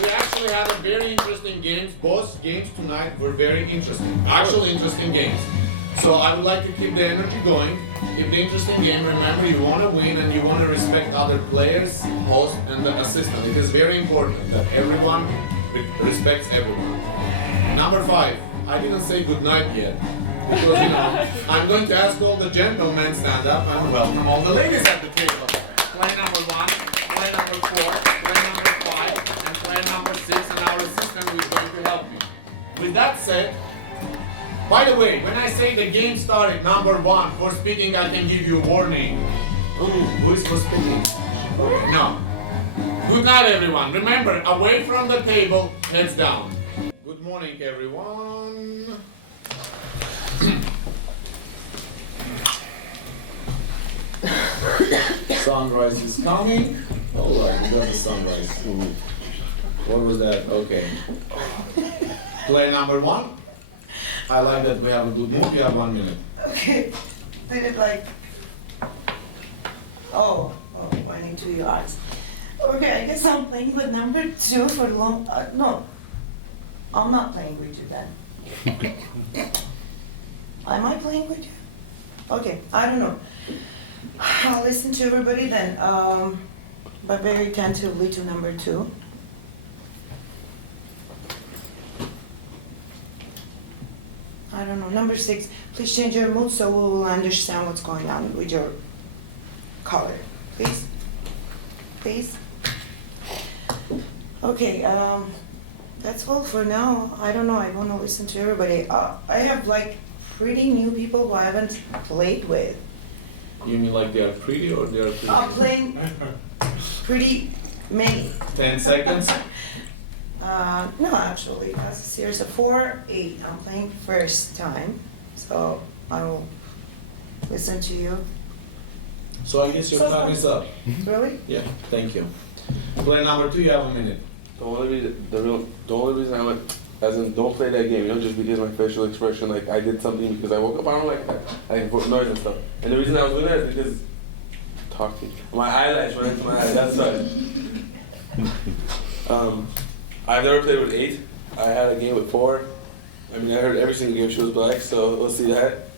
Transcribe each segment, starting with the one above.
we actually had a very interesting games. Both games tonight were very interesting. Actually interesting games. So I would like to keep the energy going. Keep the interesting game. Remember, you want to win and you want to respect other players, host, and the assistant. It is very important that everyone respects everyone. Number 5. I didn't say good night yet. Because, I'm going to ask all the gentlemen stand up and welcome all the ladies at the table. Player number 1, player number 4, player number 5, and player number 6, and our assistant who is going to help me. With that said, by the way, when I say the game started, number 1, for speaking I can give you a warning. Who is for speaking? No. Good night everyone. Remember, away from the table, heads down. Good morning everyone. Sunrise is coming. Alright, we got the sunrise. What was that? Okay. Play number 1. I like that we have a good mood. You have 1 minute. Okay. Did it like... Oh, pointing to your eyes. Okay, I guess I'm playing with number 2 for long... no. I'm not playing with you then. Am I playing with you? Okay, I don't know. I'll listen to everybody then, but very attentively to number 2. I don't know. Number 6, please change your mood so we will understand what's going on with your color. Please? Please? Okay, that's all for now. I don't know. I want to listen to everybody. I have like pretty new people who I haven't played with. You mean like they are pretty or they are pretty? I'm playing pretty many. 10 seconds? No, actually, that's a series of 4, 8. I'm playing first time, so I will listen to you. So I guess your So time far. is up. Really? Yeah, thank you. Play number 2, you have a minute. The only reason I went, as in, don't play that game, just because my facial expression, like I did something because I woke up, I don't like that, like noise and stuff. And the reason I was doing that is because talking, my eyelash went into my eye. That's right. I've never played with 8. I had a game with 4. I mean, I heard every single game she was black, so let's see that.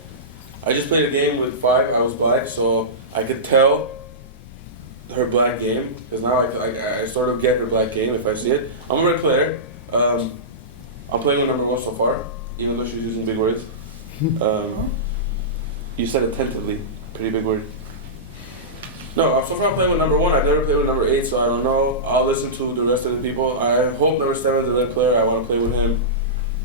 I just played a game with 5. I was black, so I could tell her black game, because now I sort of get her black game if I see it. I'm a red player. I'm playing with number 1 so far, even though she's using big words. You said attentively, pretty big word. No, so far I'm playing with number 1. I've never played with number 8, so I don't know. I'll listen to the rest of the people. I hope number 7 is a red player. I want to play with him.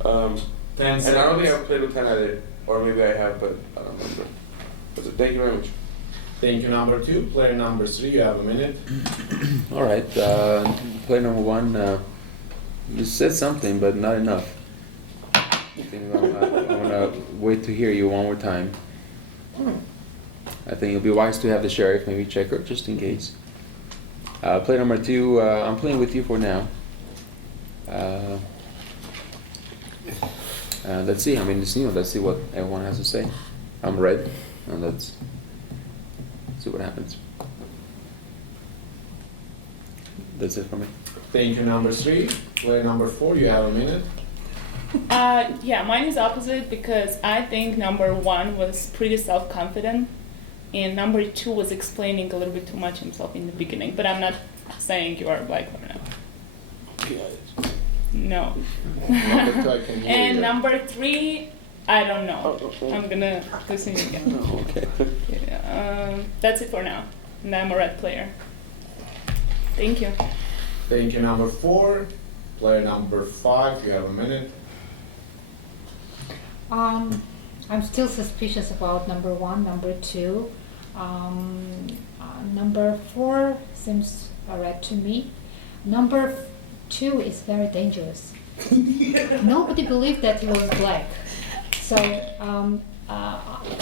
10 seconds. And I don't think I've played with 10 either, or maybe I have, but I don't remember. So thank you very much. Thank you, number 2. Player number 3, you have a minute. All right, player number 1, you said something, but not enough. I think I want to wait to hear you one more time. I think it'll be wise to have the sheriff maybe check her just in case. Player number 2, I'm playing with you for now. Let's see. I mean, it's new. Let's see what everyone has to say. I'm red, and let's see what happens. That's it for me. Thank you, number 3. Player number 4, you have a minute. Yeah, mine is opposite because I think number 1 was pretty self-confident and number 2 was explaining a little bit too much himself in the beginning, but I'm not saying you are black or not. No. And number 3, I don't know. I'm gonna listen again. Oh, okay. Yeah, that's it for now. And I'm a red player. Thank you. Thank you, number 4. Player number 5, you have a minute. I'm still suspicious about number 1, number 2. Number 4 seems red to me. Number 2 is very dangerous. Nobody believed that he was black. So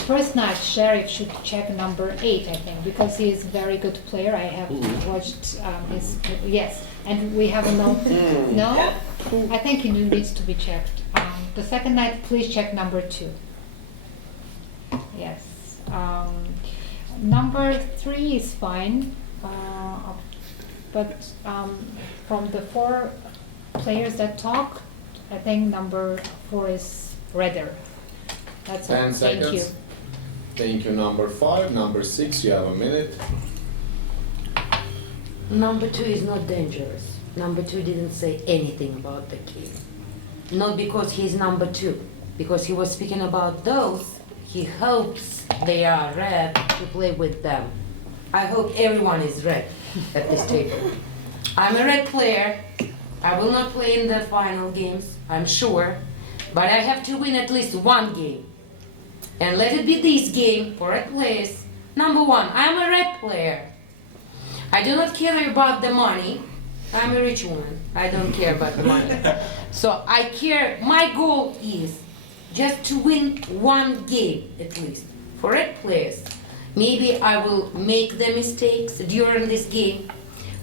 first night sheriff should check number 8, I think, because he is a very good player. I have watched his, yes, and we have a note. No, I think he needs to be checked. The second night, please check number 2. Yes. Number 3 is fine, but from the 4 players that talk, I think number 4 is redder. That's all. 10 Thank you. seconds. Thank you, number 5. Number 6, you have a minute. Number 2 is not dangerous. Number 2 didn't say anything about the game. Not because he's number 2, because he was speaking about those he hopes they are red to play with them. I hope everyone is red at this table. I'm a red player. I will not play in the final games, I'm sure, but I have to win at least one game. And let it be this game for red players. Number 1, I'm a red player. I do not care about the money. I'm a rich woman. I don't care about the money. So I care, my goal is just to win one game at least. For red players, maybe I will make the mistakes during this game,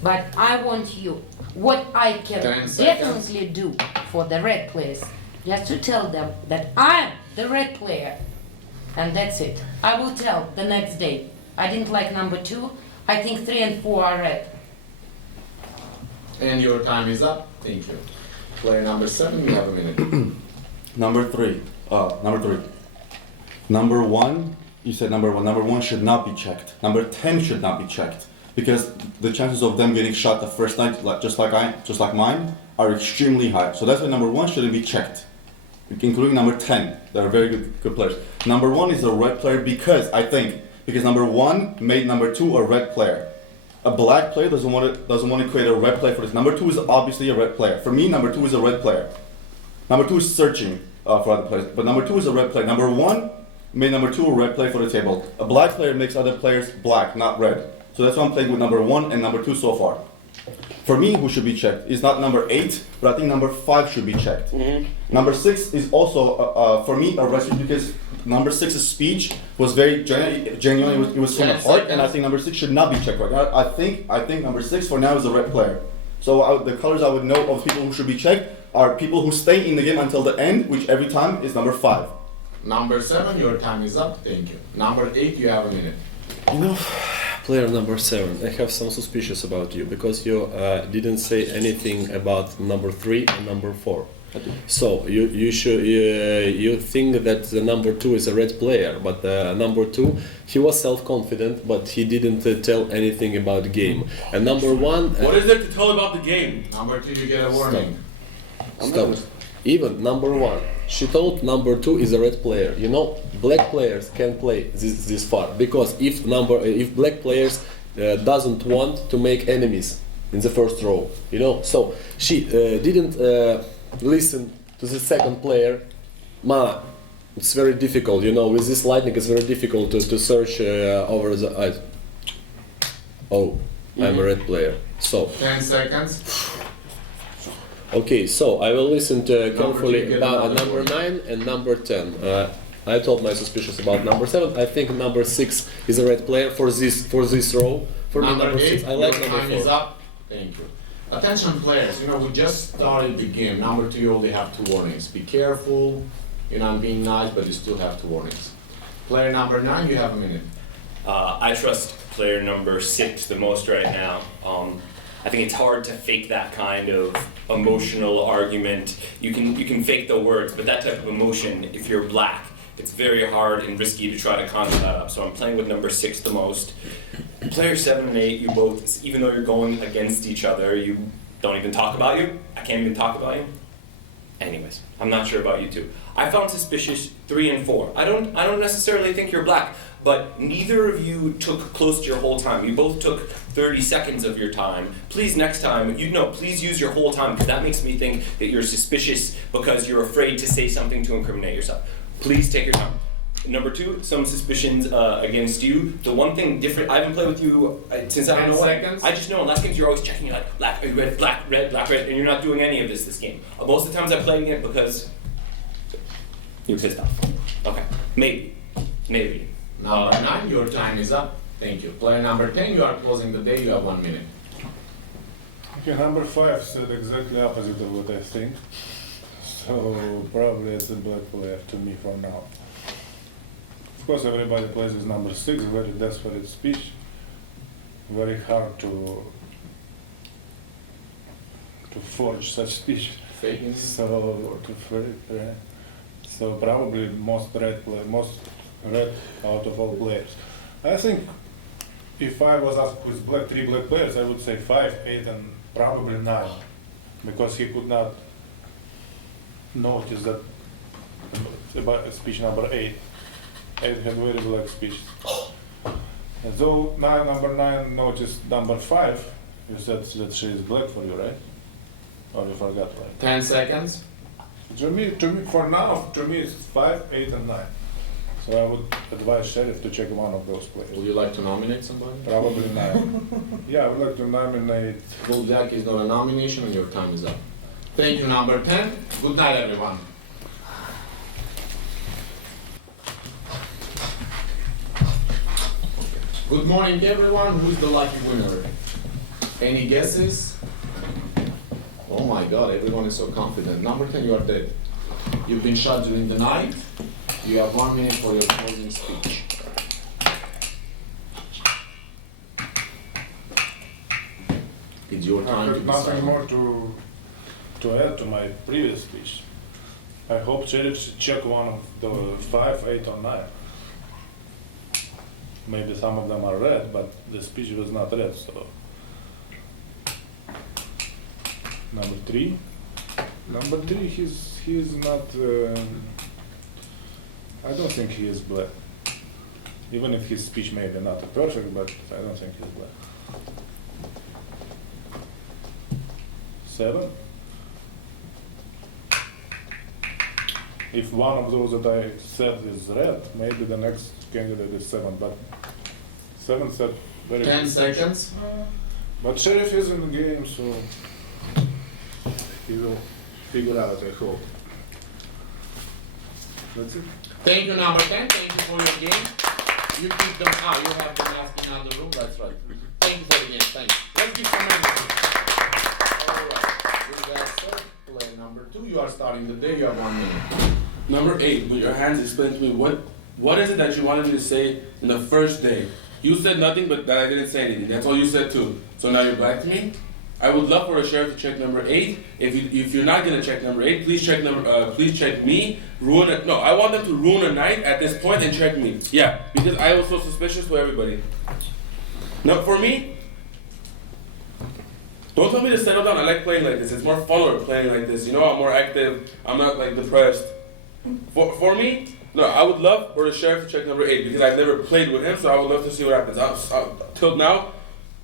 but I want you, what I 10 can seconds. definitely do for the red players, just to tell them that I'm the red player. And that's it. I will tell the next day. I didn't like number 2. I think 3 and 4 are red. And your time is up. Thank you. Player number 7, you have a minute. Number 3. Number 3. Number 1, you said number 1. Number 1 should not be checked. Number 10 should not be checked. Because the chances of them getting shot the first night, just like mine, are extremely high. So that's why number 1 shouldn't be checked. Including number 10. They're very good players. Number 1 is a red player because number 1 made number 2 a red player. A black player doesn't want to create a red player for this. Number 2 is obviously a red player. For me, number 2 is a red player. Number 2 is searching for other players, but number 2 is a red player. Number 1 made number 2 a red player for the table. A black player makes other players black, not red. So that's why I'm playing with number 1 and number 2 so far. For me, who should be checked is not number 8, but I think number 5 should be checked. Number 6 is also, for me, a red because number 6's speech was very genuine. It was from the heart, and I think number 6 should not be checked right now. I think number 6 for now is a red player. So the colors I would know of people who should be checked are people who stay in the game until the end, which every time is number 5. Number 7, your time is up. Thank you. Number 8, you have a minute. You know, player number 7, I have some suspicions about you because you didn't say anything about number 3 and number 4. So you think that the number 2 is a red player, but number 2 he was self-confident, but he didn't tell anything about the game. And number 1, What is there to tell about the game? Number 2, you get a warning. stop. Even number 1, she told number 2 is a red player. You know, black players can play this far because if black players doesn't want to make enemies in the first row, you know, so she didn't listen to the second player. It's very difficult, you know, with this lightning it's very difficult to search over the eyes. Oh, I'm a red player. So 10 seconds. okay, so I will listen to Number carefully 2, get about another number one. 9 and number 10. I told my suspicions about number 7. I think number 6 is a red player for this row. For me, number 6. I like your number time is 4. up. Thank you. Attention players, we just started the game. Number 2, you only have 2 warnings. Be careful. I'm being nice, but you still have 2 warnings. Player number 9, you have a minute. I trust player number 6 the most right now. I think it's hard to fake that kind of emotional argument. You can fake the words, but that type of emotion, if you're black, it's very hard and risky to try to conjure that up. So I'm playing with number 6 the most. Player 7 and 8, you both, even though you're going against each other, you don't even talk about you. I can't even talk about you. Anyways, I'm not sure about you two. I found suspicious 3 and 4. I don't necessarily think you're black, but neither of you took close to your whole time. You both took 30 seconds of your time. Please next time, please use your whole time because that makes me think that you're suspicious because you're afraid to say something to incriminate yourself. Please take your time. Number 2, some suspicions against you. The one thing different, I haven't played with you since I don't 10 know. seconds. I just know in last games you're always checking like black, red, black, red, black, red, and you're not doing any of this game. Most of the times I play it because you're pissed off. Okay, maybe. Number 9, your time is up. Thank you. Player number 10, you are closing the day. You have 1 minute. Okay, number 5 said exactly opposite of what I think. So probably it's a black player to me for now. Of course, everybody plays with number 6, very desperate speech, very hard to to forge such speech. Faking. So so probably most red out of all players. I think if I was asked with three black players, I would say 5, 8, and probably 9, because he could not notice that about speech number 8. 8 had very black speech. And though number 9 noticed number 5, you said that she is black for you, right? Or you forgot, right? 10 seconds. To me, for now, it's 5, 8, and 9. So I would advise Sheriff to check one of those players. Would you like to nominate somebody? Probably 9. Yeah, I would like to nominate. Full Jack is not a nomination and your time is up. Thank you, number 10. Good night, everyone. Good morning, everyone. Who's the lucky winner? Any guesses? Oh my God, everyone is so confident. Number 10, you are dead. You've been shot during the night. You have 1 minute for your closing speech. It's your I time to have be nothing silent. more to add to my previous speech. I hope Sheriff should check one of the 5, 8, or 9. Maybe some of them are red, but the speech was not red, so. Number 3. Number 3, he's not. I don't think he is black. Even if his speech may be not perfect, but I don't think he's black. 7. If one of those that I said is red, maybe the next candidate is 7. But 7 said very 10 good. seconds. But Sheriff is in the game, so he will figure out, I hope. That's it. Thank you, number 10. Thank you for your game. You keep them. You have the mask in another room. That's right. Thank you for the game. Thanks. Let's give some energy. All right. We got third play number 2. You are starting the day. You have 1 minute. Number 8, with your hands, explain to me what is it that you wanted me to say in the first day? You said nothing, but that I didn't say anything. That's all you said too. So now you're black to me. I would love for a sheriff to check number 8. If you're not gonna check number 8, please check me. Ruin it. No, I want them to ruin a night at this point and check me. Yeah, because I was so suspicious to everybody. Now for me, don't tell me to settle down. I like playing like this. It's more fun playing like this. You know, I'm more active. I'm not like depressed. For me, no, I would love for the sheriff to check number 8 because I've never played with him, so I would love to see what happens. Till now,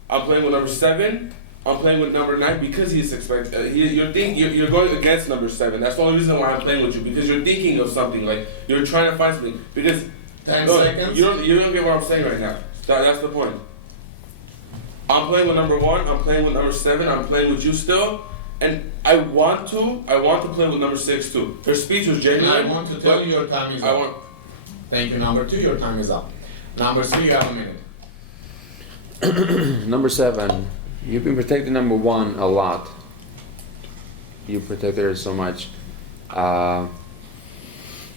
I'm playing with number 7. I'm playing with number 9 because he's expected. You're going against number 7. That's the only reason why I'm playing with you, because you're thinking of something, like you're trying to find something. Because 10 no, seconds. you don't get what I'm saying right now. That's the point. I'm playing with number 1. I'm playing with number 7. I'm playing with you still. And I want to play with number 6 too. Her speech was genuine. I want to tell you your time is up. Thank you, number 2. Your time is up. Number 3, you have a minute. Number 7. You've been protecting number 1 a lot. You protected her so much.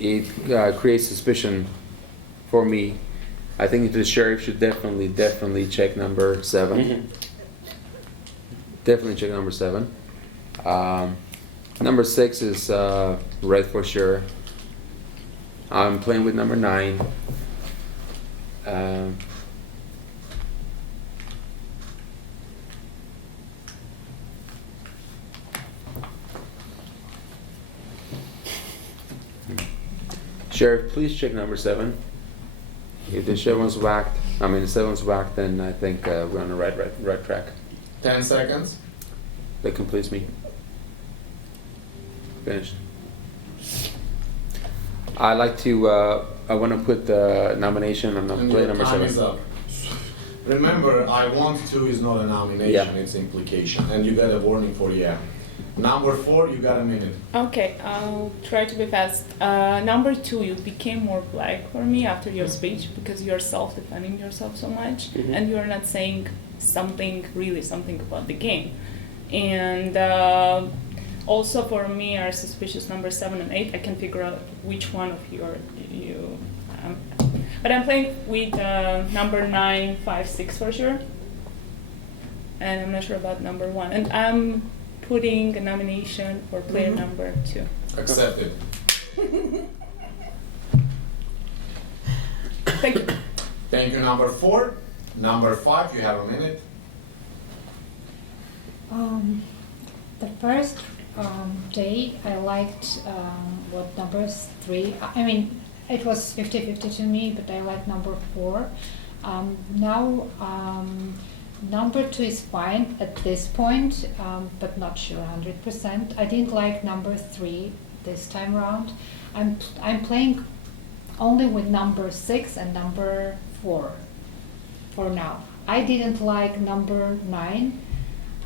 It creates suspicion for me. I think the sheriff should definitely check number 7. Mm-hmm. Definitely check number 7. Number 6 is red for sure. I'm playing with number 9. Sheriff, please check number 7. If the 7's whacked, then I think we're on the right track. 10 seconds. That completes me. Finished. I like to. I want to put the nomination on And play your number time 7. is up. Remember, I want to is not a nomination, Yeah. it's implication. And you got a warning for yeah. Number 4, you got a minute. Okay, I'll try to be fast. Number 2, you became more black for me after your speech because you're self-defending yourself so much, and you're not saying something about the game. And also for me are suspicious number 7 and 8. I can figure out which one of you. But I'm playing with number 9, 5, 6 for sure. And I'm not sure about number 1. And I'm putting a nomination for player number 2. Accepted. Thank you. Thank you, number 4. Number 5, you have a minute. The first day I liked what numbers 3. I mean, it was 50-50 to me, but I like number 4. Now number 2 is fine at this point, but not sure 100%. I didn't like number 3 this time round. I'm playing only with number 6 and number 4 for now. I didn't like number 9.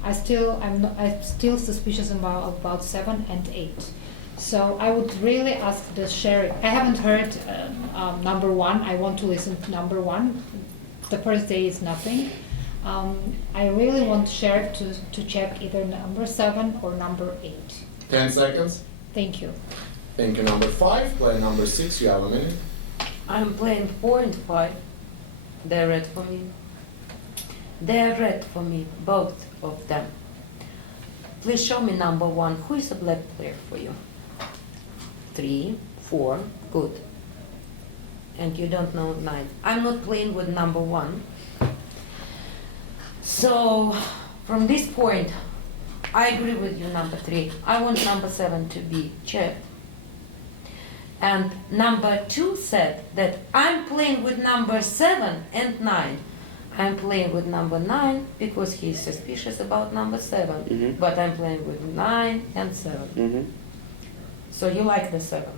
I'm still suspicious about 7 and 8. So I would really ask the sheriff. I haven't heard number 1. I want to listen to number 1. The first day is nothing. I really want sheriff to check either number 7 or number 8. 10 seconds. Thank you. Thank you, number 5. Play number 6, you have a minute. I'm playing 4 and 5. They're red for me. They're red for me, both of them. Please show me number 1. Who is a black player for you? 3, 4, good. And you don't know 9. I'm not playing with number 1. So, from this point, I agree with you, number 3. I want number 7 to be checked. And number 2 said that I'm playing with number 7 and 9. I'm playing with number 9 because he's suspicious about number 7. But I'm playing with 9 and 7. So you like the 7.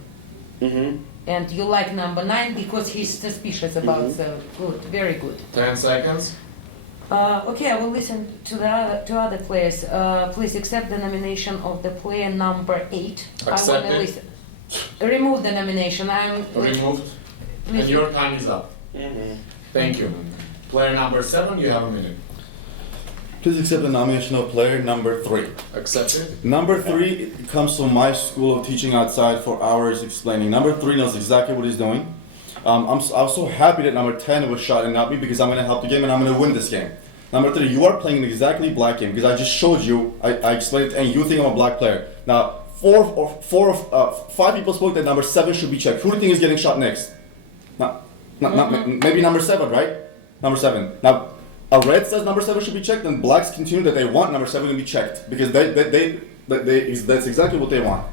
And you like number 9 because he's suspicious about 7. Good, very good. 10 seconds. Okay, I will listen to other players. Please accept the nomination of the player number 8. I want Accept to it. listen. Remove the nomination. Removed. And your time is up. Thank you. Player number 7, you have a minute. Please accept the nomination of player number 3. Accepted. Number 3 comes from my school of teaching outside for hours explaining. Number 3 knows exactly what he's doing. I was so happy that number 10 was shot and not me because I'm going to help the game and I'm going to win this game. Number 3, you are playing an exactly black game because I just showed you, I explained it, and you think I'm a black player. Now, 5 people spoke that number 7 should be checked. Who do you think is getting shot next? Maybe number 7, right? Number 7. Now, a red says number 7 should be checked, and blacks continue that they want number 7 to be checked because that's exactly what they want.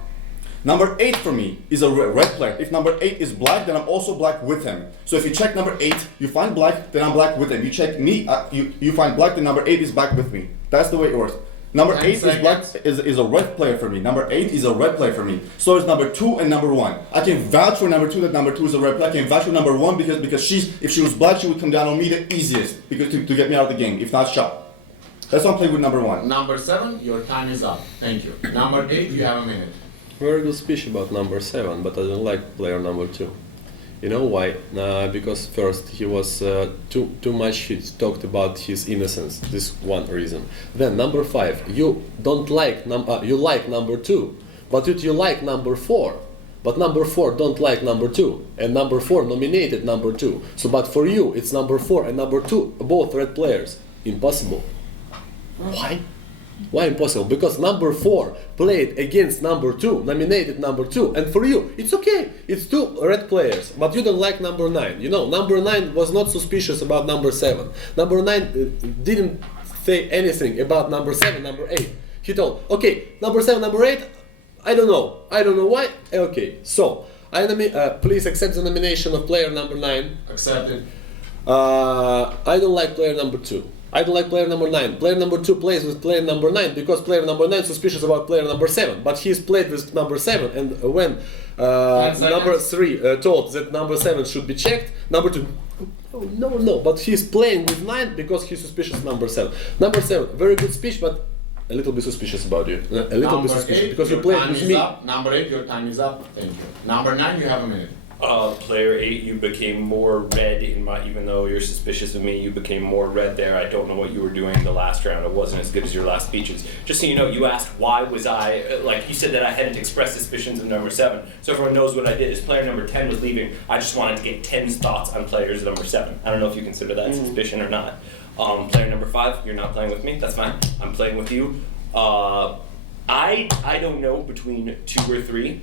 Number 8 for me is a red player. If number 8 is black, then I'm also black with him. So if you check number 8, you find black, then I'm black with him. You check me, you find black, then number 8 is black with me. That's the way it works. Number 8 is black, is a red player for me. Number 8 is a red player for me. So is number 2 and number 1. I can vouch for number 2 that number 2 is a red player. I can vouch for number 1 because if she was black, she would come down on me the easiest because to get me out of the game, if not shot. That's why I'm playing with number 1. Number 7, your time is up. Thank you. Number 8, you have a minute. Very good speech about number 7, but I don't like player number 2. You know why? Because first he was too much. He talked about his innocence. This one reason. Then number 5, you don't like you like number 2, but you like number 4. But number 4 don't like number 2, and number 4 nominated number 2. So, but for you it's number 4 and number 2, both red players. Impossible. Why? Why impossible? Because number 4 played against number 2, nominated number 2, and for you, it's okay. It's 2 red players, but you don't like number 9. You know, number 9 was not suspicious about number 7. Number 9 didn't say anything about number 7, number 8. He told, okay, number 7, number 8, I don't know why. Okay, so, please accept the nomination of player number 9. Accepted. I don't like player number 2. I don't like player number 9. Player number 2 plays with player number 9 because player number 9 is suspicious about player number 7. But he's played with number 7, and when number 3 told that number 7 should be checked, number 2, no, but he's playing with 9 because he's suspicious number 7. Number 7, very good speech, but a little bit suspicious about you. A little bit suspicious because you played with me. Number 8, your time is up. Thank you. Number 9, you have a minute. Player 8, you became more red even though you're suspicious of me, you became more red there. I don't know what you were doing the last round. It wasn't as good as your last speeches. Just so you know, you asked why was I, you said that I hadn't expressed suspicions of number 7. So everyone knows what I did. As player number 10 was leaving, I just wanted to get 10's thoughts on players number 7. I don't know if you consider that suspicion or not. Player number 5, you're not playing with me, that's fine. I'm playing with you. I don't know between 2 or 3.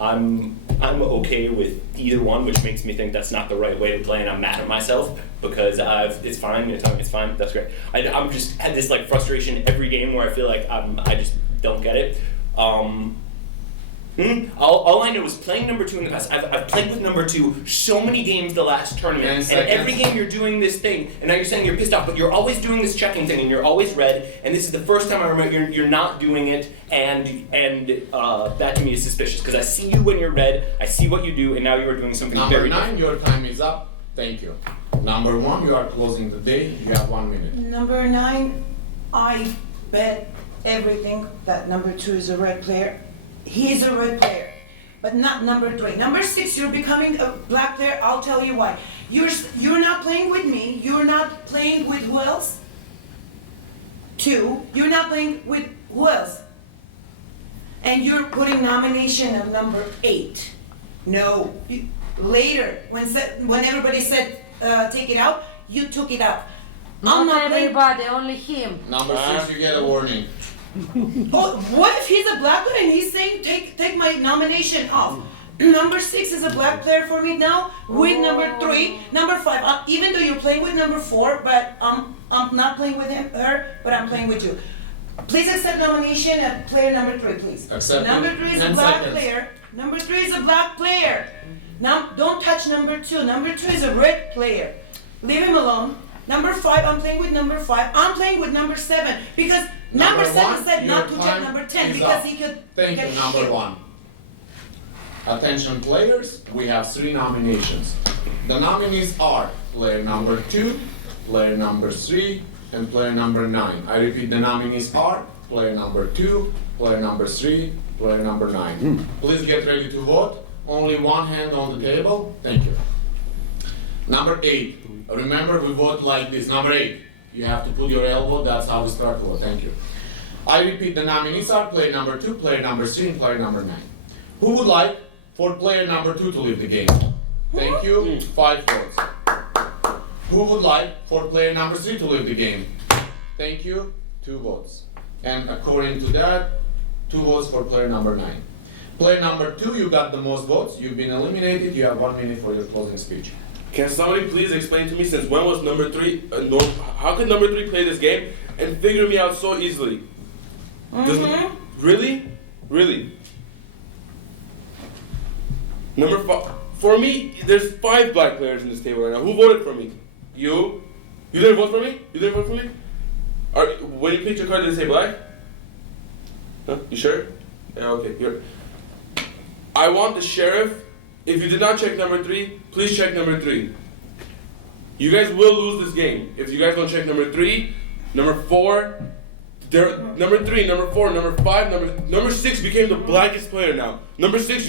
I'm okay with either one, which makes me think that's not the right way to play, and I'm mad at myself because it's fine. You're telling me it's fine. That's great. I'm just had this like frustration every game where I feel like I just don't get it. All I know is playing number 2 in the past. I've played with number 2 so many games the last tournament, and every game you're doing this thing, and now you're saying you're pissed off, but you're always doing this checking thing, and you're always red, and this is the first time I remember you're not doing it, and that to me is suspicious, because I see you when you're red, I see what you do, and now you are doing something Number very 9, your time is up. Thank you. Number 1, you are closing the day. You have 1 minute. Number 9, I bet everything that number 2 is a red player. He is a red player, but not number 3. Number 6, you're becoming a black player. I'll tell you why. You're not playing with me. You're not playing with who else? 2. You're not playing with who else? And you're putting nomination of number 8. No. Later, when everybody said take it out, you took it out. I'm Not not playing. everybody, only him. Number 6, you get a warning. Oh, what if he's a black player and he's saying take my nomination off? Number 6 is a black player for me now. With number 3, number 5. Even though you're playing with number 4, but I'm not playing with her, but I'm playing with you. Please accept nomination at player number 3, please. Accept. Number 3 is a 10 black seconds. player. Number 3 is a black player. Now don't touch number 2. Number 2 is a red player. Leave him alone. Number 5, I'm playing with number 5. I'm playing with number 7 because number 7 1, said not your to check time number 10 is because up. he could Thank get you, number killed. 1. Attention players, we have 3 nominations. The nominees are player number 2, player number 3, and player number 9. I repeat, the nominees are player number 2, player number 3, player number 9. Please get ready to vote. Only one hand on the table. Thank you. Number 8. Remember, we vote like this. Number 8. You have to put your elbow. That's how we start to vote. Thank you. I repeat, the nominees are player number 2, player number 3, and player number 9. Who would like for player number 2 to leave the game? Thank you. 5 votes. Who would like for player number 3 to leave the game? Thank you. 2 votes. And according to that, 2 votes for player number 9. Player number 2, you got the most votes. You've been eliminated. You have 1 minute for your closing speech. Can somebody please explain to me since when was number 3? How could number 3 play this game and figure me out so easily? Really? Number 5. For me, there's 5 black players in this table right now. Who voted for me? You? You didn't vote for me? You didn't vote for me? When you picked your card, did it say black? Huh? You sure? Yeah, okay. Here. I want the sheriff. If you did not check number 3, please check number 3. You guys will lose this game if you guys don't check number 3, number 4. Number 3, number 4, number 5, number 6 became the blackest player now. Number 6,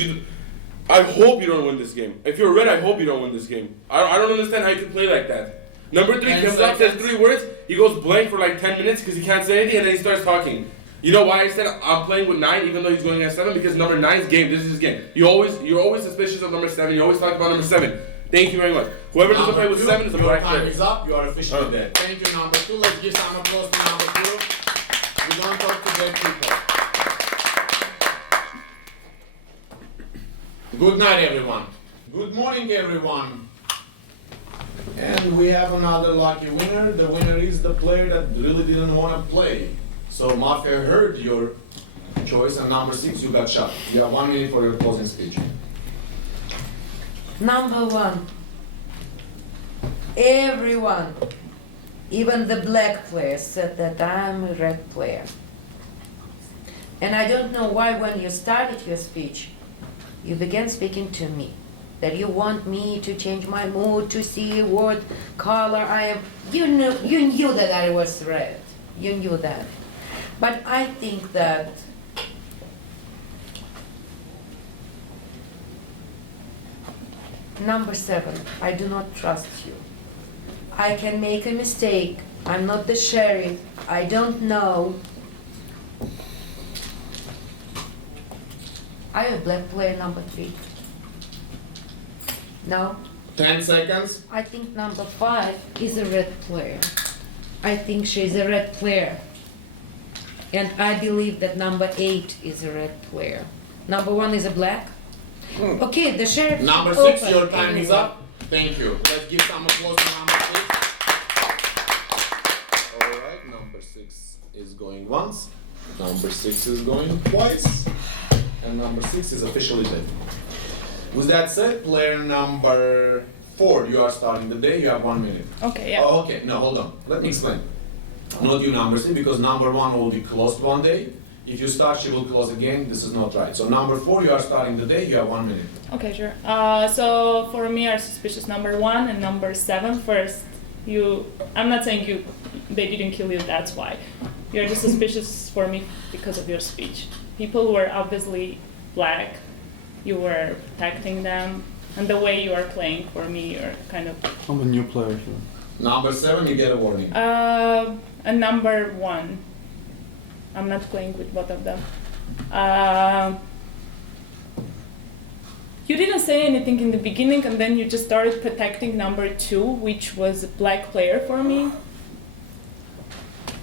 I hope you don't win this game. If you're red, I hope you don't win this game. I don't understand how you can play like that. Number 3 comes up, says 3 words, he goes blank for like 10 minutes because he can't say anything, and then he starts talking. You know why I said I'm playing with 9 even though he's going at 7? Because number 9's game, this is his game. You're always suspicious of number 7, you always talk about number 7. Thank you very much. Whoever doesn't play with 7 is a black Your time player. is up, you are officially dead. Thank you, number 2. Let's give some applause to number 2. We don't talk to dead people. Good night, everyone. Good morning, everyone. And we have another lucky winner. The winner is the player that really didn't want to play. So Mafia heard your choice, and number 6, you got shot. You have 1 minute for your closing speech. Number 1. Everyone, even the black players, said that I'm a red player. And I don't know why when you started your speech, you began speaking to me. That you want me to change my mood, to see what color I am. You knew that I was red. You knew that. But I think that number 7, I do not trust you. I can make a mistake. I'm not the sheriff. I don't know. I'm a black player number 3. No? 10 seconds. I think number 5 is a red player. I think she's a red player. and I believe that number 8 is a red player. Number 1 is a black. Okay, the sheriff. Number should 6, open your time is anyway. up. Thank you. Let's give some applause to number 6. Alright, number 6 is going once. Number 6 is going twice. And number 6 is officially dead. With that said, player number 4, you are starting the day, you have 1 minute. Okay, yeah. Oh, okay, no, hold on. Let me explain. Not you number 6, because number 1 will be closed one day. If you start, she will close again. This is not right. So number 4, you are starting the day, you have 1 minute. Okay, sure. So for me are suspicious number 1 and number 7. First, I'm not saying they didn't kill you, that's why. You're just suspicious for me because of your speech. People were obviously black, you were protecting them, and the way you are playing for me, you're kind of... I'm a new player here. Number 7, you get a warning. A number 1. I'm not playing with both of them. You didn't say anything in the beginning, and then you just started protecting number 2, which was a black player for me.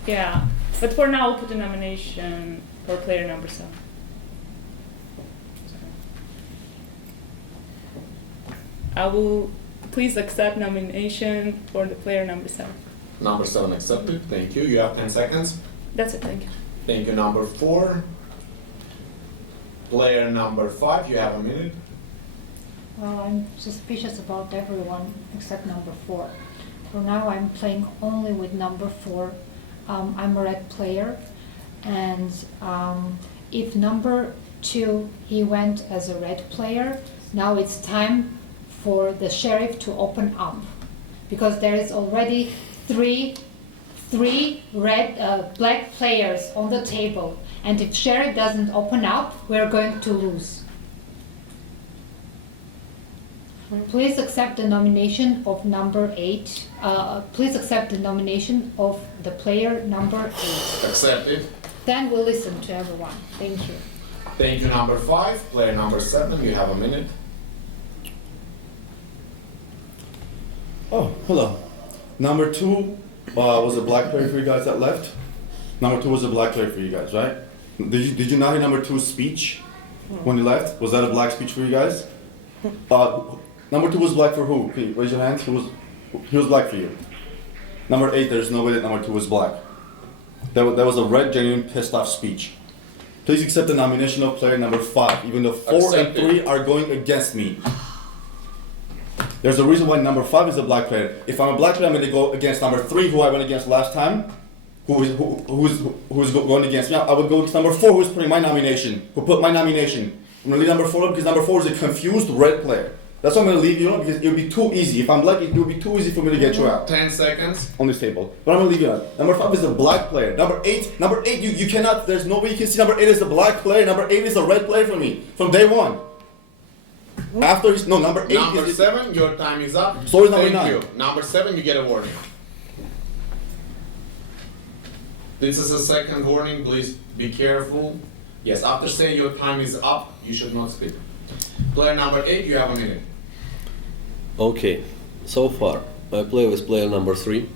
Yeah, but for now, I'll put a nomination for player number 7. I will please accept nomination for the player number 7. Number 7 accepted. Thank you. You have 10 seconds. That's it, thank you. Thank you, number 4. Player number 5, you have a minute. Well, I'm suspicious about everyone except number 4. For now, I'm playing only with number 4. I'm a red player, and if number 2, he went as a red player, now it's time for the sheriff to open up, because there is already three black players on the table, and if sheriff doesn't open up, we're going to lose. Please accept the nomination of number 8. Please accept the nomination of the player number 8. Accepted. Then we'll listen to everyone. Thank you. Thank you, number 5. Player number 7, you have a minute. Oh, hello. Number 2 was a black player for you guys that left. Number 2 was a black player for you guys, right? Did you not hear number 2's speech when he left? Was that a black speech for you guys? Number 2 was black for who? Can you raise your hands? He was black for you. Number 8, there's no way that number 2 was black. That was a red, genuine, pissed off speech. Please accept the nomination of player number 5, even though 4 Accepted. and 3 are going against me. There's a reason why number 5 is a black player. If I'm a black player, I'm going to go against number 3, who I went against last time, who's going against me. I would go against number 4, who's putting my nomination, who put my nomination. I'm going to leave number 4 up because number 4 is a confused red player. That's why I'm going to leave you alone, because it would be too easy. If I'm black, it would be too easy for me to get you out 10 seconds. on this table. But I'm going to leave you out. Number 5 is a black player. Number 8, you cannot, there's no way you can see number 8 is the black player. Number 8 is a red player for me from day 1. After his, no, number 8 Number is 7, your time is up. So is number Thank 9. you. Number 7, you get a warning. This is a second warning, please be careful. Yes, after saying your time is up, you should not speak. Player number 8, you have a minute. Okay, so far I play with player number 3,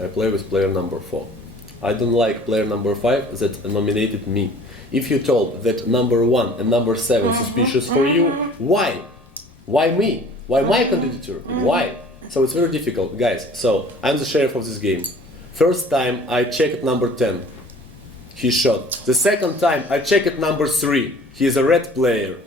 I play with player number 4. I don't like player number 5 that nominated me. If you told that number 1 and number 7 suspicious for you, why? Why me? Why my candidature? Why? So it's very difficult, guys. So I'm the sheriff of this game. First time I checked number 10, he shot. The second time I checked number 3, he is a red player.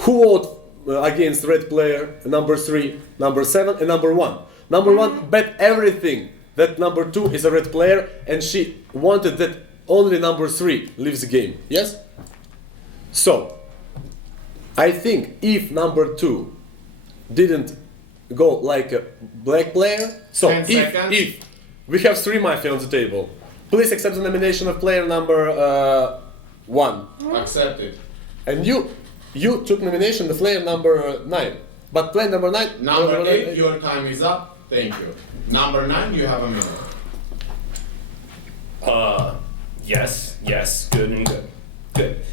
Who voted against red player? Number 3, number 7 and number 1. Number 1 bet everything that number 2 is a red player, and she wanted that only number 3 leaves the game. Yes? So I think if number 2 didn't go like a black player, so 10 seconds. if we have 3 mafia on the table, please accept the nomination of player number 1. Accepted. And you took nomination of player number 9. But player number 9... Number 8, your time is up. Thank you. Number 9, you have a minute. Yes, good and good. Good.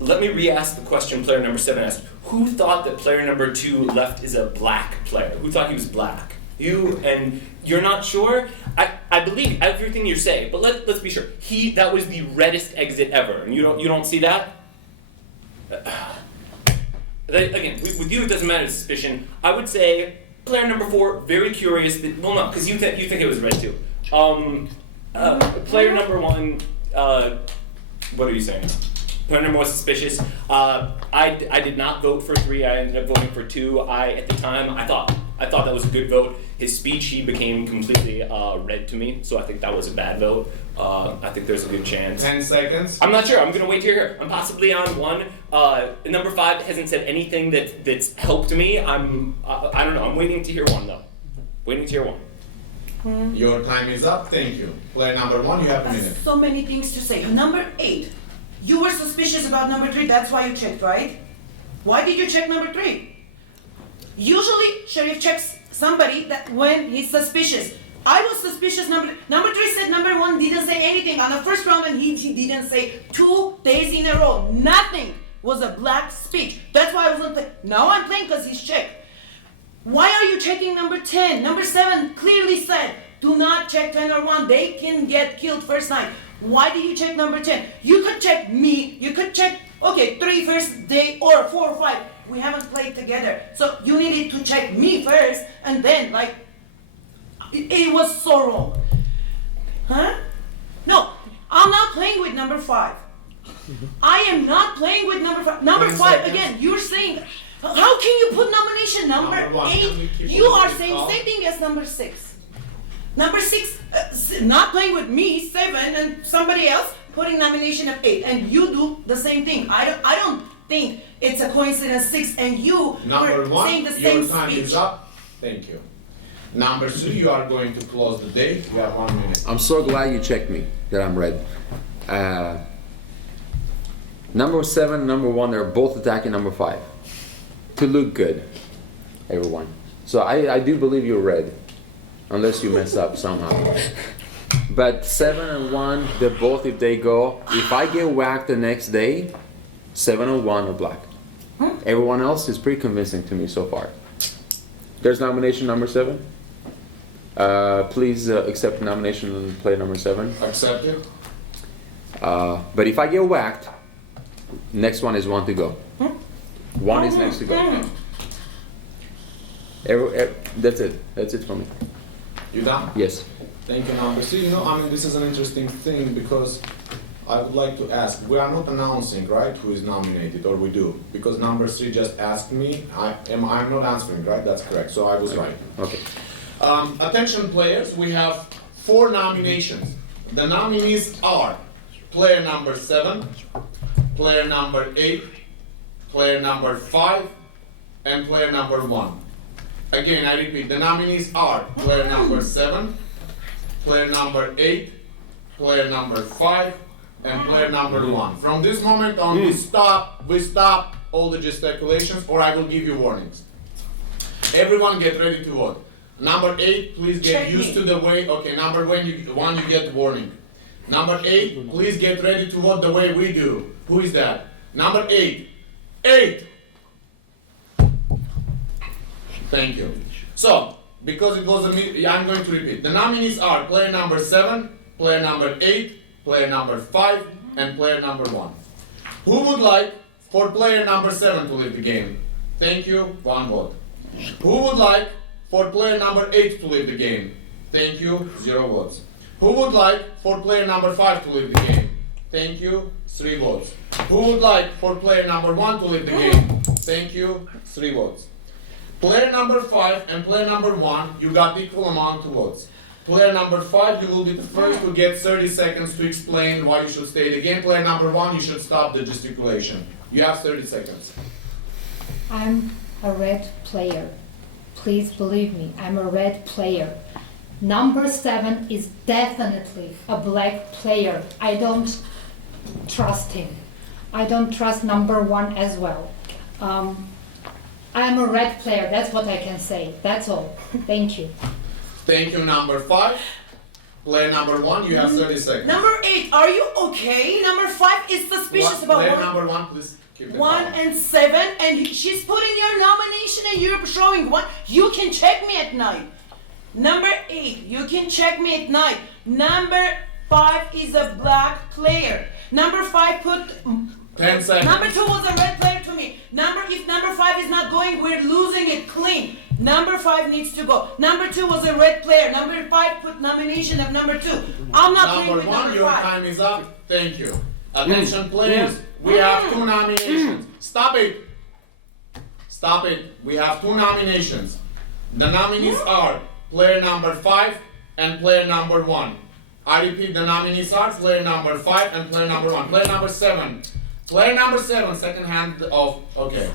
Let me re-ask the question player number 7 asked. Who thought that player number 2 left is a black player? Who thought he was black? You, and you're not sure? I believe everything you say, but let's be sure. That was the reddest exit ever, and you don't see that. Again, with you it doesn't matter the suspicion. I would say player number 4, very curious. Well, no, because you think it was red too. Player number 1. What are you saying? Player number 1 suspicious. I did not vote for 3. I ended up voting for 2. At the time I thought that was a good vote. His speech, he became completely red to me, so I think that was a bad vote. I think there's a good chance. 10 seconds. I'm not sure. I'm gonna wait to hear. I'm possibly on 1. Number 5 hasn't said anything that's helped me. I don't know. I'm waiting to hear 1 though. Waiting to hear 1. Your time is up. Thank you. Player number 1, you have a minute. So many things to say. Number 8, you were suspicious about number 3, that's why you checked, right? Why did you check number 3? Usually, Sheriff checks somebody that when he's suspicious. I was suspicious. Number 3 said number 1 didn't say anything on the first round, and he didn't say 2 days in a row. Nothing was a black speech. That's why I wasn't playing. Now I'm playing because he's checked. Why are you checking number 10? Number 7 clearly said, do not check 10 or 1. They can get killed first night. Why did you check number 10? You could check me. You could check, 3 first day or 4 or 5. We haven't played together. So you needed to check me first, and then, it was so wrong. Huh? No, I'm not playing with number 5. I am not playing with number 5. Number 5, again, you're saying, how can you put nomination number 8? You are saying same thing as number 6. Number 6, not playing with me, 7, and somebody else putting nomination of 8. And you do the same thing. I don't think it's a coincidence 6 and you Number were 1, saying the same your time speech. is up. Thank you. Number 2, you are going to close the day. You have 1 minute. I'm so glad you checked me, that I'm red. Number 7 and number 1, they're both attacking number 5. To look good, everyone. So I do believe you're red, unless you mess up somehow. But 7 and 1, they're both, if they go, if I get whacked the next day, 7 and 1 are black. Everyone else is pretty convincing to me so far. There's nomination number 7. Please accept nomination and play number 7. Accept it. But if I get whacked, next one is 1 to go. 1 is next to go. That's it. That's it for me. You done? Yes. Thank you, number 3. This is an interesting thing because I would like to ask, we are not announcing, right, who is nominated, or we do? Because number 3 just asked me. I'm not answering, right? That's correct. So I was right. Okay. Attention players, we have 4 nominations. The nominees are player number 7, player number 8, player number 5, and player number 1. Again, I repeat, the nominees are player number 7, player number 8, player number 5, and player number 1. From this moment on, we stop all the gesticulations, or I will give you warnings. Everyone get ready to vote. Number 8, please get used to the way, number 1, you get warning. Number 8, please get ready to vote the way we do. Who is that? Number 8. 8! Thank you. So, because it was I'm going to repeat. The nominees are player number 7, player number 8, player number 5, and player number 1. Who would like for player number 7 to leave the game? Thank you, 1 vote. Who would like for player number 8 to leave the game? Thank you, 0 votes. Who would like for player number 5 to leave the game? Thank you, 3 votes. Who would like for player number 1 to leave the game? Thank you, 3 votes. Player number 5 and player number 1, you got equal amount of votes. Player number 5, you will be the first to get 30 seconds to explain why you should stay in the game. Player number 1, you should stop the gesticulation. You have 30 seconds. I'm a red player. Please believe me, I'm a red player. Number 7 is definitely a black player. I don't trust him. I don't trust number 1 as well. I'm a red player, that's what I can say. That's all. Thank you. Thank you, number 5. Player number 1, you have 30 seconds. Number 8, are you okay? Number 5 is suspicious about player 1. number 1, please keep it 1 down. and 7, and she's putting your nomination and you're showing 1. You can check me at night. Number 8, you can check me at night. Number 5 is a black player. Number 5 put 10 seconds. Number 2 was a red player to me. If number 5 is not going, we're losing it clean. Number 5 needs to go. Number 2 was a red player. Number 5 put nomination of number 2. I'm not playing Number with 1, number your 5. time is up. Thank you. Attention players, we have 2 nominations. Stop it. Stop it. We have 2 nominations. The nominees are player number 5 and player number 1. I repeat, the nominees are player number 5 and player number 1. Player number 7. Player number 7, second hand of, okay.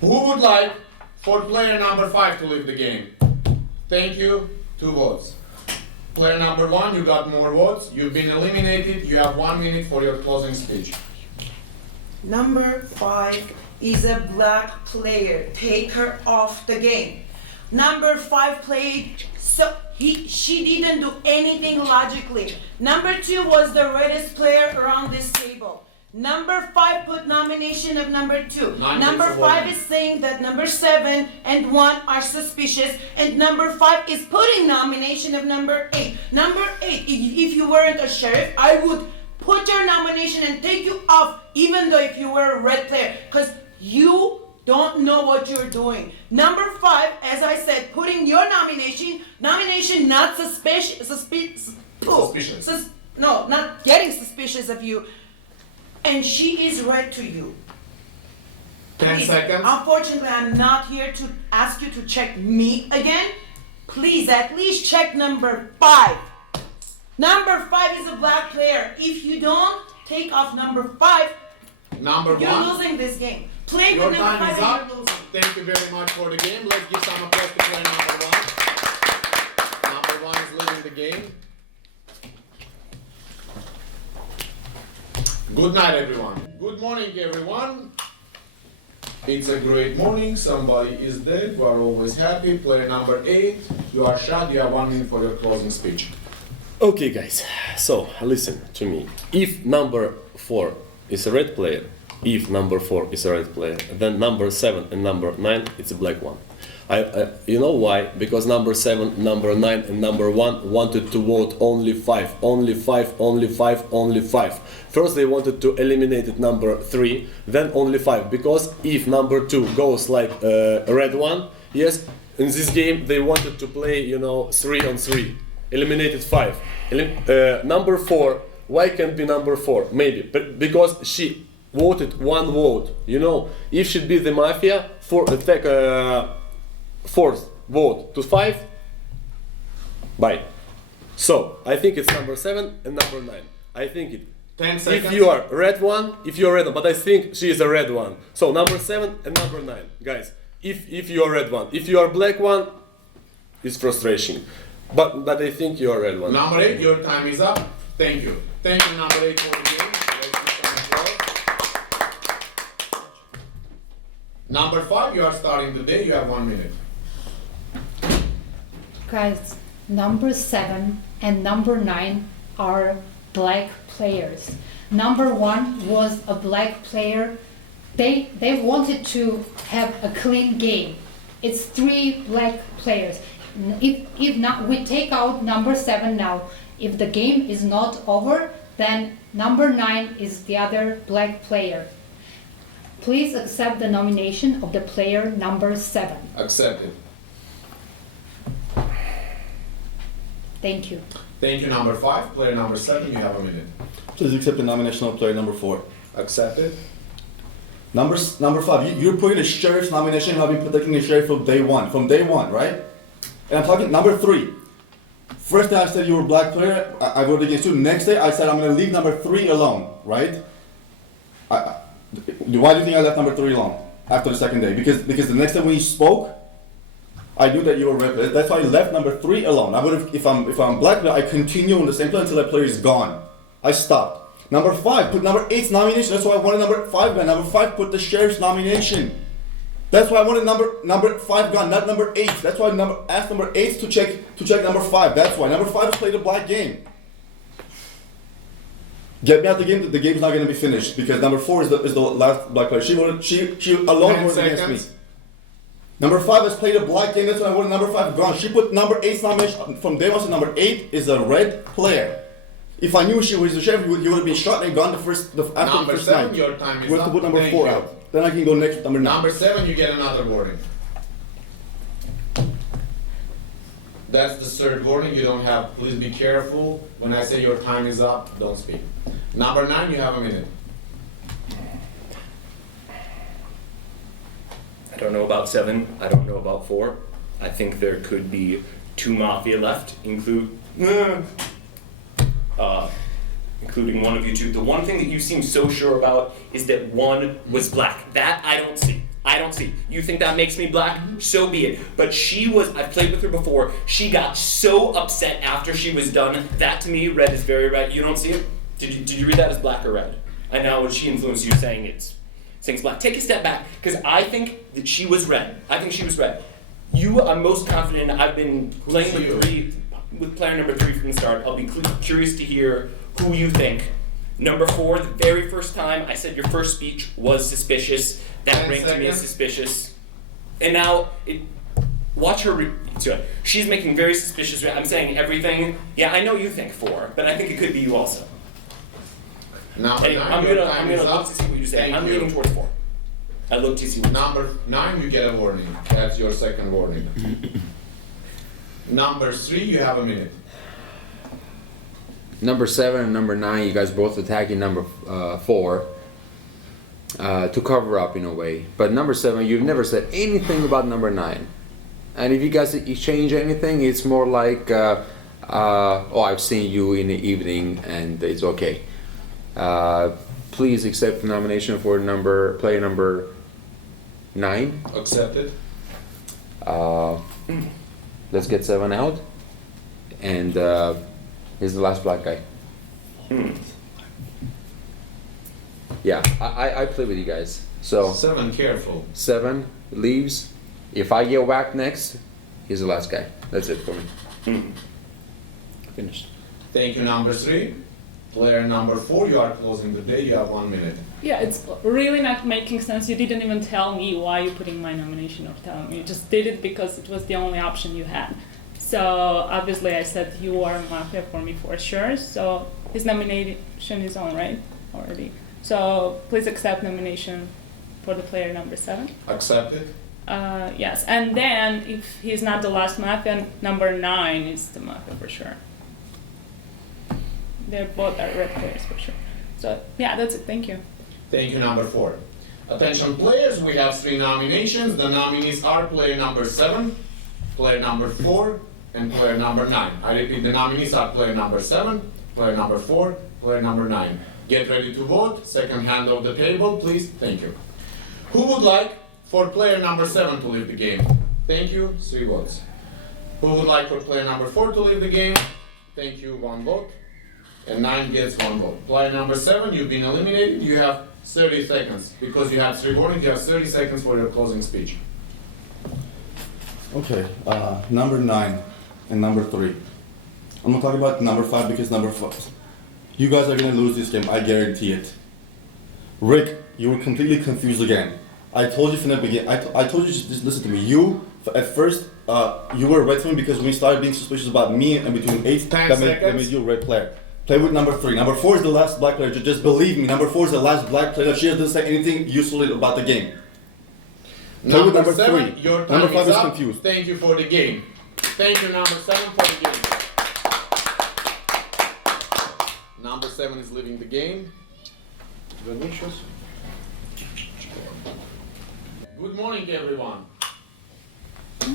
Who would like for player number 5 to leave the game? Thank you, 2 votes. Player number 1, you got more votes. You've been eliminated. You have 1 minute for your closing speech. Number 5 is a black player. Take her off the game. Number 5 played, so she didn't do anything logically. Number 2 was the reddest player around this table. Number 5 put nomination of number 2. Number 5 is saying that number 7 and 1 are suspicious, and number 5 is putting nomination of number 8. Number 8, if you weren't a sheriff, I would put your nomination and take you off, even though if you were a red player, because you don't know what you're doing. Number 5, as I said, putting your nomination not suspicious. No, not getting suspicious of you. And she is red to you. 10 Please, seconds. unfortunately, I'm not here to ask you to check me again. Please, at least check number 5. Number 5 is a black player. If you don't take off number 5, Number 1. you're losing this game. Play Your with number time 5 is up. and you're losing. Thank you very much for the game. Let's give some applause to player number 1. Number 1 is leading the game. Good night, everyone. Good morning, everyone. It's a great morning. Somebody is dead. We are always happy. Player number 8, you are shot. You have 1 minute for your closing speech. Okay, guys. So listen to me. If number 4 is a red player, if number 4 is a red player, then number 7 and number 9 it's a black one. You know why? Because number 7, number 9 and number 1 wanted to vote only 5, only 5, only 5, only 5. First they wanted to eliminate it number 3, then only 5. Because if number 2 goes like a red one, yes, in this game they wanted to play, 3 on 3. Eliminated 5. Number 4, why can't be number 4? Maybe, but because she voted 1 vote. If she'd be the mafia, fourth vote to 5, bye. So I think it's number 7 and number 9. I think it. 10 seconds. If you are red one, but I think she is a red one. So number 7 and number 9, guys. If you are red one, if you are black one, it's frustration. But I think you are red one. Number 8, your time is up. Thank you. Thank you, number 8, for the game. Let's give some applause. Number 5, you are starting the day. You have 1 minute. Guys, number 7 and number 9 are black players. Number 1 was a black player. They wanted to have a clean game. It's 3 black players. If not, we take out number 7 now. If the game is not over, then number 9 is the other black player. Please accept the nomination of the player number 7. Accepted. Thank you. Thank you, number 5. Player number 7, you have a minute. Please accept the nomination of player number 4. Accepted. Number 5, you're putting the sheriff's nomination. You have been protecting the sheriff from day one, right? And I'm talking number 3. First day I said you were a black player, I voted against you. Next day I said I'm going to leave number 3 alone, right? Why do you think I left number 3 alone after the second day? Because the next time when you spoke, I knew that you were a red player. That's why I left number 3 alone. I would have, if I'm black player, I continue on the same player until that player is gone. I stopped. Number 5 put number 8's nomination. That's why I wanted number 5 gone. Number 5 put the sheriff's nomination. That's why I wanted number 5 gone, not number 8. That's why I asked number 8 to check number 5. That's why number 5 has played a black game. Get me out the game. The game is not going to be finished because number 4 is the last black player. She alone 10 voted against me. seconds. Number 5 has played a black game, that's when I wanted number 5 gone. She put number 8's nomination from day one, so number 8 is a red player. If I knew she was the sheriff, he would have been shot and gone after Number the first 7, night. your time is We have to up. put number Thank 4 you. out. Then I can go next with number 9. Number 7, you get another warning. That's the third warning. You don't have, please be careful. When I say your time is up, don't speak. Number 9, you have a minute. I don't know about 7. I don't know about 4. I think there could be 2 mafia left, including one of you two. The one thing that you seem so sure about is that 1 was black. That I don't see. I don't see. You think that makes me black? So be it. But she was, I've played with her before, she got so upset after she was done. That to me, red is very red. You don't see it? Did you read that as black or red? And now would she influence you saying it's black? Take a step back, because I think that she was red. I think she was red. You, I'm most confident. I've been playing with player number 3 from the start. I'll be curious to hear who you think. Number 4, the very first time I said your first speech was suspicious. That ranked me as suspicious. And now, watch her. She's making very suspicious. I'm saying everything. Yeah, I know you think 4, but I think it could be you also. Number Anyway, 9, I'm your gonna time is look up. to see what you say. Thank I'm you. leaning towards 4. I look to see what. Number 9, you get a warning. That's your second warning. Number 3, you have a minute. Number 7 and number 9, you guys both attacking number 4 to cover up in a way. But number 7, you've never said anything about number 9. And if you guys exchange anything, it's more like, oh, I've seen you in the evening and it's okay. Please accept the nomination for player number 9. Accepted. Let's get 7 out. And he's the last black guy. Yeah, I play with you guys. So 7, careful. 7 leaves. If I get whacked next, he's the last guy. That's it for me. Finished. Thank you, number 3. Player number 4, you are closing the day. You have 1 minute. Yeah, it's really not making sense. You didn't even tell me why you're putting my nomination or telling me. You just did it because it was the only option you had. So obviously I said you are mafia for me for sure. So his nomination is on, right? Already. So please accept nomination for the player number 7. Accepted. Yes, and then if he's not the last mafia, number 9 is the mafia for sure. They both are red players for sure. So yeah, that's it. Thank you. Thank you, number 4. Attention players, we have 3 nominations. The nominees are player number 7, player number 4, and player number 9. I repeat, the nominees are player number 7, player number 4, player number 9. Get ready to vote. Second hand of the table, please. Thank you. Who would like for player number 7 to leave the game? Thank you. 3 votes. Who would like for player number 4 to leave the game? Thank you. 1 vote. And 9 gets 1 vote. Player number 7, you've been eliminated. You have 30 seconds. Because you have 3 warnings, you have 30 seconds for your closing speech. Okay, number 9 and number 3. I'm gonna talk about number 5 because number 5. You guys are gonna lose this game, I guarantee it. Rick, you were completely confused again. I told you from the beginning, I told you just listen to me. You, at first, you were red for me because when you started being suspicious about me and between 8, that made you a red player. Play with number 3. Number 4 is the last black player, just believe me. Number 4 is the last black player. She doesn't say anything useful about the game. Play with number 7, 3. your time Number 5 is up. confused. Thank you for the game. Thank you, number 7, for the game. Number 7 is leaving the game. Vinicius. Good morning, everyone.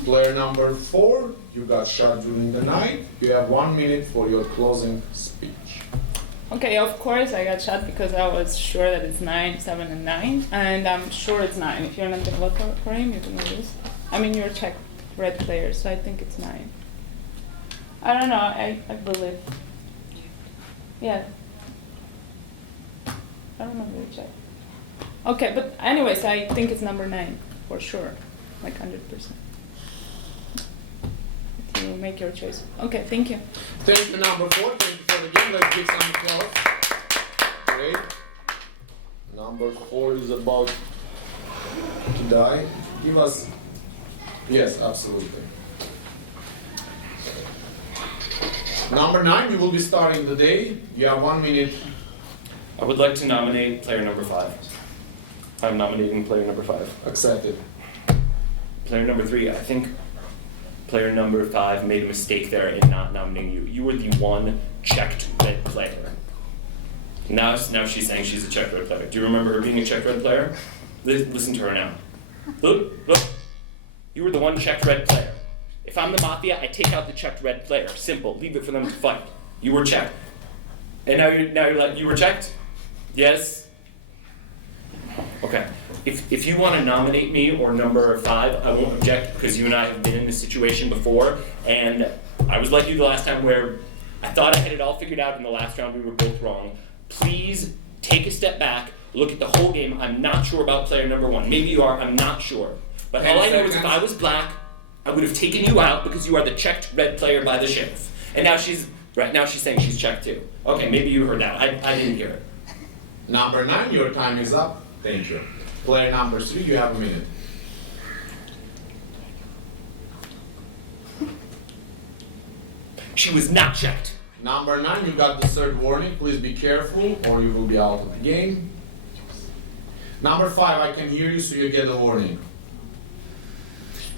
Player number 4, you got shot during the night. You have 1 minute for your closing speech. Okay, of course I got shot because I was sure that it's 9, 7, and 9, and I'm sure it's 9. If you're not gonna vote for him, you're gonna lose. I mean, you're Czech red player, so I think it's 9. I don't know. I believe. Yeah. I don't know really check. Okay, but anyways, I think it's number 9 for sure, like 100%. You make your choice. Okay, thank you. Thank you, number 4. Thank you for the game. Let's give some applause. Great. Number 4 is about to die. Give us Yes, absolutely. Number 9, you will be starting the day. You have 1 minute. I would like to nominate player number 5. I'm nominating player number 5. Accepted. Player number 3, I think player number 5 made a mistake there in not nominating you. You were the one checked red player. Now she's saying she's a checked red player. Do you remember her being a checked red player? Listen to her now. Look. You were the one checked red player. If I'm the Mafia, I take out the checked red player. Simple. Leave it for them to fight. You were checked. And now you're like, you were checked? Yes? Okay. If you want to nominate me or number 5, I won't object because you and I have been in this situation before, and I was like you the last time where I thought I had it all figured out in the last round. We were both wrong. Please take a step back, look at the whole game. I'm not sure about player number 1. Maybe you are, I'm not sure. But all I know is if I was black, I would have taken you out because you are the checked red player by the sheriff. And now she's saying she's checked too. Okay, maybe you heard that. I didn't hear it. Number 9, your time is up. Thank you. Player number 3, you have a minute. She was not checked. Number 9, you got the 3rd warning. Please be careful or you will be out of the game. Number 5, I can hear you, so you get a warning.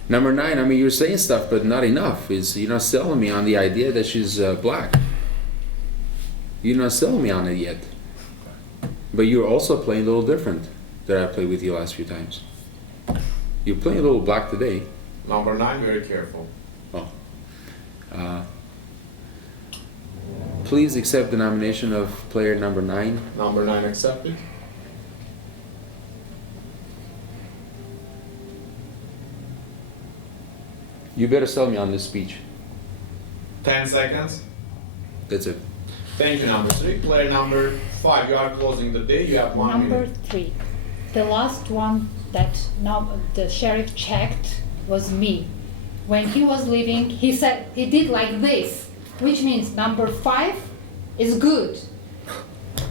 Number 9, I mean, you're saying stuff, but not enough. You're not selling me on the idea that she's black. You're not selling me on it yet. But you're also playing a little different than I played with you last few times. You're playing a little black today. Number 9, very careful. Oh. Please accept the nomination of player number 9. Number 9 accepted. You better sell me on this speech. 10 seconds. That's it. Thank you, number 3. Player number 5, you are closing the day. You have 1 Number minute. 3. The last one that the sheriff checked was me. When he was leaving, he said he did like this, which means number 5 is good.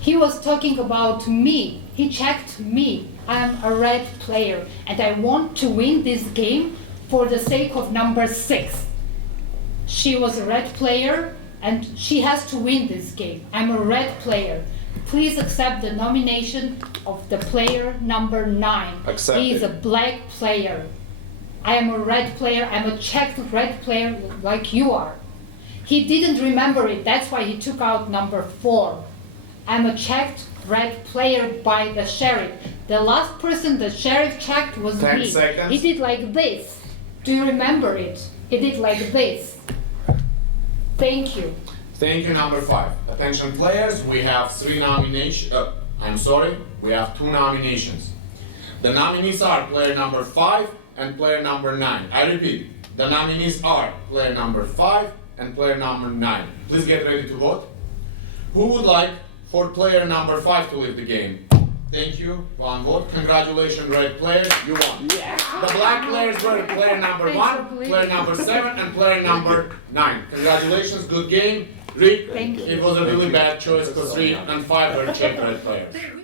He was talking about me. He checked me. I'm a red player, and I want to win this game for the sake of number 6. She was a red player, and she has to win this game. I'm a red player. Please accept the nomination of the player number 9. Accepted. He is a black player. I am a red player. I'm a checked red player like you are. He didn't remember it. That's why he took out number 4. I'm a checked red player by the sheriff. The last person the sheriff checked was 10 me. seconds. He did like this. Do you remember it? He did like this. Thank you. Thank you, number 5. Attention players, we have 3 nominations. We have 2 nominations. The nominees are player number 5 and player number 9. I repeat, the nominees are player number 5 and player number 9. Please get ready to vote. Who would like for player number 5 to leave the game? Thank you. 1 vote. Congratulations, red players. You won. Yeah. The black players were player number Thanks 1, for player number 7, and player number 9. Congratulations. Good game. Rick, Thank you. it was a really bad choice because 3 and 5 were checked red players.